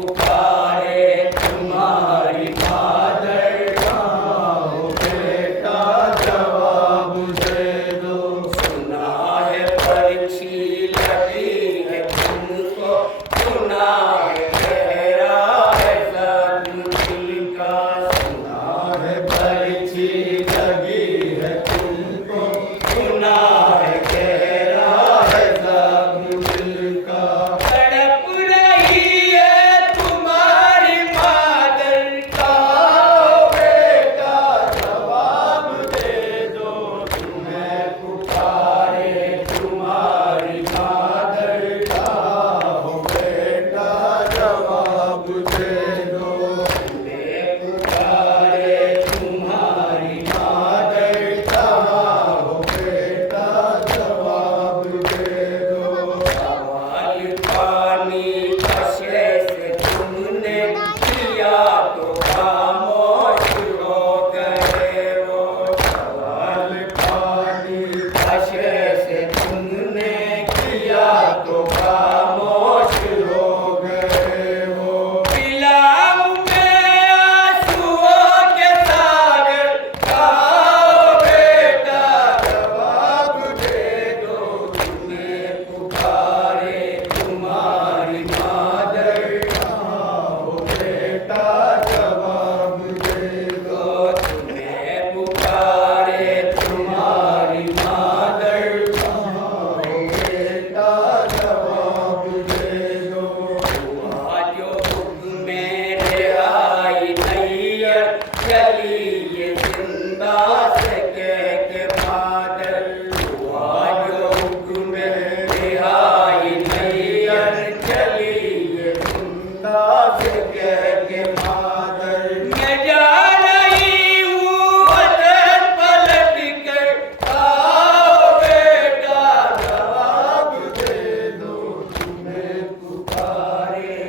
पुकारे तुम्हारी मादर आओ बेटा जवाब दे दो। सुना है पर्ची लगी है तुमको, सुना है गहरा है जख्म दिल का। सुना है पर्ची लगी है तुमको, सुना है गहरा है जख्म दिल का। तड़प रही है तुम्हारी मादर का बेटा जवाब दे दो। तुम्हें पुकारे तुम्हारी मादर का बेटा जवाब दे दो। तुम्हें पुकारे तुम्हारी मादर का बेटा जवाब दे दो। सवाल पानी कशे से तुमने किया तो खामोश हो गए वो। सवाल पानी कशे से तुमने किया तो खामोश हो गए वो। पिलाऊं मैं आंसुओं के सागर, खाओ बेटा जवाब दे दो। तुम्हें पुकारे तुम्हारी मादर आओ बेटा जवाब दे दो। तुम्हें पुकारे तुम्हारी मादर आओ बेटा जवाब दे दो। हुआ जो हुक्म में रिहाई नैयर चली ये जिंदा से कह के मादर। हुआ जो हुक्म में रिहाई नैयर चली ये जिंदा से कह के मादर।